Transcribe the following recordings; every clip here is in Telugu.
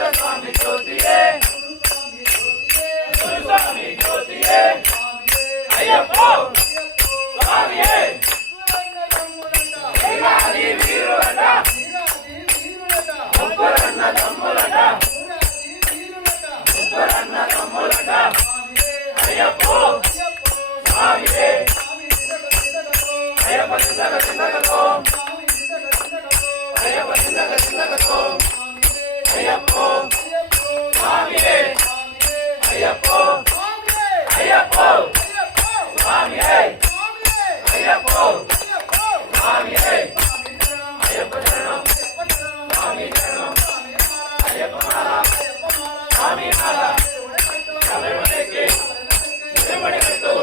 ಸ್ವಾಮಿ ಜ್ಯೋತಿಯೇ ಸ್ವಾಮಿ ಜ್ಯೋತಿಯೇ ಅಯ್ಯಪ್ಪ ಸ್ವಾಮಿಯೇ వీరాది వీరులట ముగ్గురన్న తమ్ములట ముగ్గురన్న తమ్ములట అయ్యప్ప స్వామియే అయ్యప్ప చిందక చిందకతో అయ్యప్ప చిందక చిందకతో అయ్యప్ప స్వామియే అయ్యప్ప అయ్యప్ప స్వామియే అయ్యప్ప స్వామియే అయ్యప్ప శరణం స్వామి శరణం అయ్యప్ప మాల స్వామి మాల శబరిమలకి తిరుమలకట్టు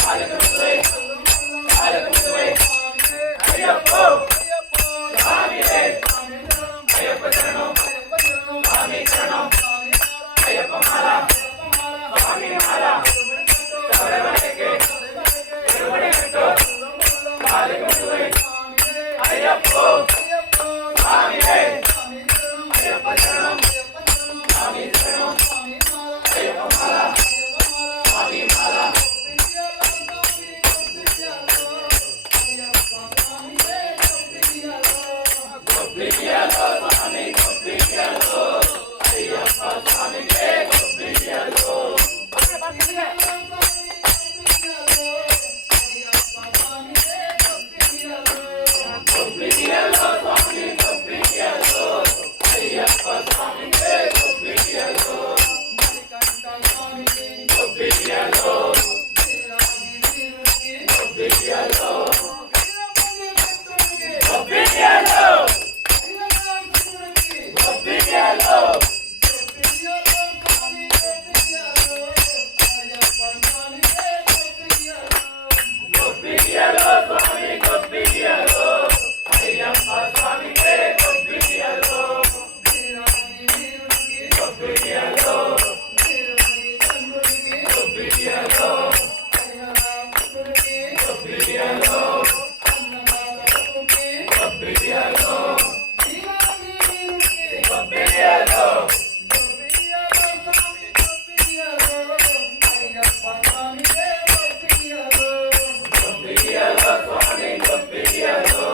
కాలకముతువై కాలకముతువై అయ్యప్ప స్వామియే అయ్యప్ప శరణం స్వామి శరణం అయ్యప్ప మాల స్వామి మాల శబరిమలకి తిరుమలకట్టు కాలకముతువై అయ్యప్ప స్వామియే అయ్యప్ప శరణం స్వామి శరణం అయ్యప్ప మాల స్వామి మాల గొప్పియ్యలో స్వామి గొప్పియ్యలో అయ్యప్ప స్వామికే గొప్పియ్యలో గొప్పియ్యలో స్వామి గొప్పియ్యలో అయ్యప్ప స్వామికే గొప్పియ్యలో గొప్పియ్యలో గొప్పియ్యలో గొప్పియ్యలో గొప్పియ్యలో గొప్పియ్యలో స్వామి గొప్పియ్యలో అయ్యప్ప స్వామికే గొప్పియ్యలో గొప్పియ్యలో గొప్పియ్యలో గొప్పియ్యలో గొప్పియ్యలో గొప్పియ్యలో గొప్పియ్యలో స్వామి గొప్పియ్యలో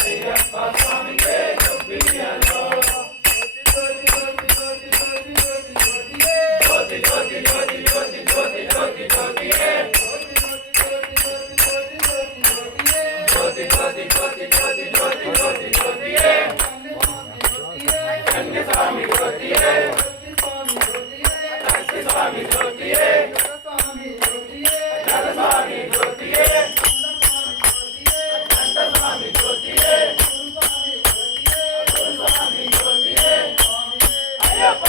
అయ్యప్ప స్వామికే గొప్పియ్యలో జ్యోతి జ్యోతి జ్యోతి జ్యోతి జ్యోతి జ్యోతి జ్యోతియే జ్యోతి జ్యోతి జ్యోతి జ్యోతి జ్యోతి జ్యోతి జ్యోతియే కన్య స్వామి జ్యోతియే లక్ష్మీ స్వామి జ్యోతియే నర స్వామి జ్యోతియే నంద స్వామి జ్యోతియే స్వామి జ్యోతియే అయ్యప్ప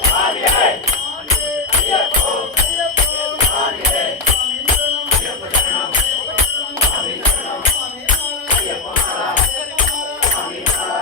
స్వామియే అయ్యప్ప స్వామియే అయ్యప్ప శరణం స్వామి శరణం అయ్యప్ప మాల స్వామి మాల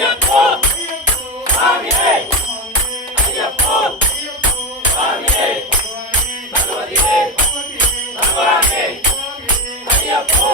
ஐயப்போ சாமியே ஐயப்போ சாமியே பகவதியே பகவானே ஐயப்போ